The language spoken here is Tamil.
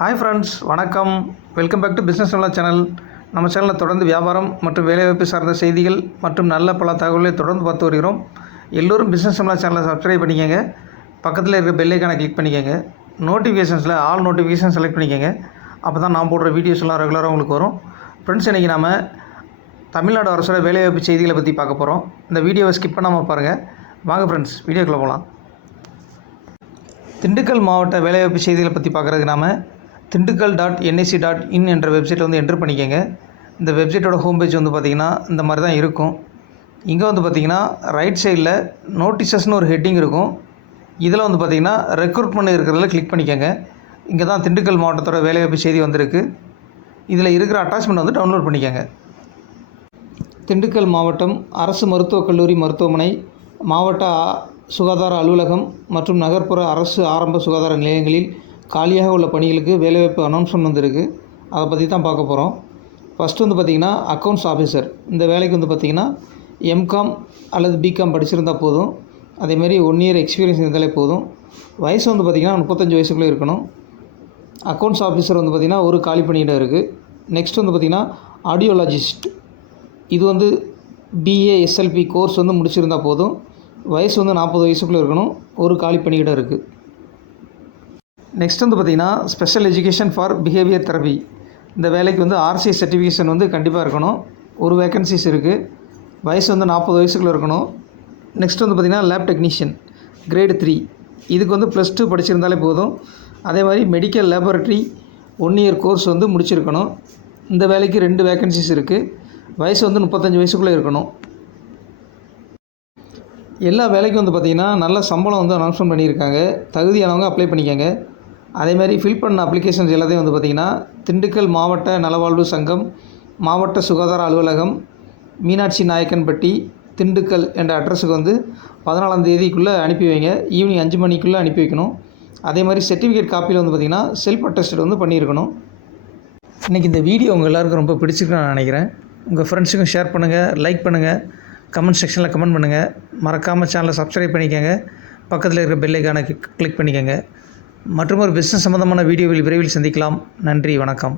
ஹாய் ஃப்ரெண்ட்ஸ் வணக்கம். வெல்கம் பேக் டு பிஸ்னஸ் நல்லா சேனல் நம்ம சேனலில் தொடர்ந்து வியாபாரம் மற்றும் வேலைவாய்ப்பு சார்ந்த செய்திகள் மற்றும் நல்ல பல தகவல்களை தொடர்ந்து பார்த்து வருகிறோம். எல்லோரும் பிஸ்னஸ் நல்லா சேனலை சப்ஸ்கிரைப் பண்ணிக்கோங்க. பக்கத்தில் இருக்கிற பெல்லைக்கான கிளிக் பண்ணிக்கோங்க. நோட்டிஃபிகேஷன்ஸில் ஆல் நோட்டிஃபிகேஷன் செலக்ட் பண்ணிக்கோங்க. அப்போ தான் நான் போடுற வீடியோஸ்லாம் ரெகுலராக உங்களுக்கு வரும். ஃப்ரெண்ட்ஸ் இன்றைக்கி நாம் தமிழ்நாடு அரசோட வேலைவாய்ப்பு செய்திகளை பற்றி பார்க்க போகிறோம் இந்த வீடியோவை ஸ்கிப் பண்ணாமல் பாருங்கள் வாங்க ஃப்ரெண்ட்ஸ் வீடியோக்குள்ளே போகலாம் திண்டுக்கல் மாவட்ட வேலைவாய்ப்பு செய்திகளை பற்றி பார்க்குறதுக்கு நாம் Dindigul dot NIC dot in என்ற வெப்சைட்டில் வந்து என்ட்ரு பண்ணிக்கோங்க. இந்த வெப்சைட்டோட ஹோம் பேஜ் வந்து பார்த்திங்கன்னா இந்த மாதிரி தான் இருக்கும். இங்கே வந்து பார்த்திங்கன்னா ரைட் சைடில் நோட்டிசஸ்னு ஒரு ஹெட்டிங் இருக்கும். இதில் வந்து பார்த்திங்கன்னா ரெக்ரூட்மெண்ட் இருக்கிறதுல கிளிக் பண்ணிக்கோங்க. இங்கே தான் திண்டுக்கல் மாவட்டத்தோட வேலைவாய்ப்பு செய்தி வந்திருக்கு. இதில் இருக்கிற அட்டாச்மெண்ட் வந்து டவுன்லோட் பண்ணிக்கோங்க. திண்டுக்கல் மாவட்டம் அரசு மருத்துவக் கல்லூரி மருத்துவமனை மாவட்ட சுகாதார அலுவலகம் மற்றும் நகர்ப்புற அரசு ஆரம்ப சுகாதார நிலையங்களில் காலியாக உள்ள பணிகளுக்கு வேலைவாய்ப்பு அனௌன்ஸ்மெண்ட் வந்திருக்கு. அதை பற்றி தான் பார்க்க போகிறோம் ஃபஸ்ட்டு வந்து பார்த்திங்கன்னா அக்கௌண்ட்ஸ் ஆஃபீஸர் இந்த வேலைக்கு வந்து பார்த்திங்கன்னா எம்காம் அல்லது பிகாம் படிச்சிருந்தால் போதும். அதேமாரி ஒன் இயர் எக்ஸ்பீரியன்ஸ் இருந்தாலே போதும். வயசு வந்து பார்த்திங்கன்னா முப்பத்தஞ்சு வயசுக்குள்ளே இருக்கணும். அக்கௌண்ட்ஸ் ஆஃபீஸர் வந்து பார்த்திங்கன்னா ஒரு காலி பணியிடம் இருக்குது நெக்ஸ்ட் வந்து பார்த்திங்கன்னா ஆடியோலாஜிஸ்ட் இது வந்து பிஏஎஸ்எல்பி கோர்ஸ் வந்து முடிச்சிருந்தா போதும். வயசு வந்து நாற்பது வயசுக்குள்ளே இருக்கணும். ஒரு காலி பணியிடம் இருக்குது நெக்ஸ்ட் வந்து பார்த்திங்கன்னா special education for behaviour therapy இந்த வேலைக்கு வந்து ஆர்சி சர்டிஃபிகேஷன் வந்து கண்டிப்பாக இருக்கணும். ஒரு வேக்கன்சிஸ் இருக்குது வயசு வந்து நாற்பது வயசுக்குள்ளே இருக்கணும். நெக்ஸ்ட் வந்து பார்த்திங்கன்னா லேப் டெக்னீஷியன் கிரேடு த்ரீ இதுக்கு வந்து ப்ளஸ் டூ படிச்சிருந்தாலே போதும். அதே மாதிரி medical laboratory one year course வந்து முடிச்சிருக்கணும். இந்த வேலைக்கு ரெண்டு வேக்கன்சிஸ் இருக்குது வயசு வந்து முப்பத்தஞ்சு வயசுக்குள்ளே இருக்கணும். எல்லா வேலைக்கும் வந்து பார்த்திங்கன்னா நல்ல சம்பளம் வந்து அனௌன்ஸ்மெண்ட் பண்ணியிருக்காங்க. தகுதியானவங்க அப்ளை பண்ணிக்கோங்க. அதேமாதிரி ஃபில் பண்ண அப்ளிகேஷன்ஸ் எல்லாத்தையும் வந்து பார்த்திங்கன்னா திண்டுக்கல் மாவட்ட நலவாழ்வு சங்கம் மாவட்ட சுகாதார அலுவலகம் மீனாட்சி நாயக்கன்பட்டி திண்டுக்கல் என்ற அட்ரஸுக்கு வந்து பதினாலாம் தேதிக்குள்ளே அனுப்பி வைங்க. ஈவினிங் அஞ்சு மணிக்குள்ளே அனுப்பி வைக்கணும். அதே மாதிரி சர்டிஃபிகேட் காப்பியில் வந்து பார்த்திங்கன்னா செல்ஃப் அட்டஸ்டட் வந்து பண்ணியிருக்கணும். இன்றைக்கி இந்த வீடியோ உங்கள் எல்லாருக்கும் ரொம்ப பிடிச்சிருக்குன்னு நான் நினைக்கிறேன். உங்கள் ஃப்ரெண்ட்ஸுக்கும் ஷேர் பண்ணுங்கள் லைக் பண்ணுங்கள் கமெண்ட் செக்ஷனில் கமெண்ட் பண்ணுங்கள் மறக்காமல் சேனலை சப்ஸ்கிரைப் பண்ணிக்கோங்க. பக்கத்தில் இருக்கிற பெல்லைக்கான கிளிக் பண்ணிக்கோங்க. மற்றும் ஒரு பிஸ்னஸ் சம்மந்தமான வீடியோவில் விரைவில் சந்திக்கலாம். நன்றி வணக்கம்.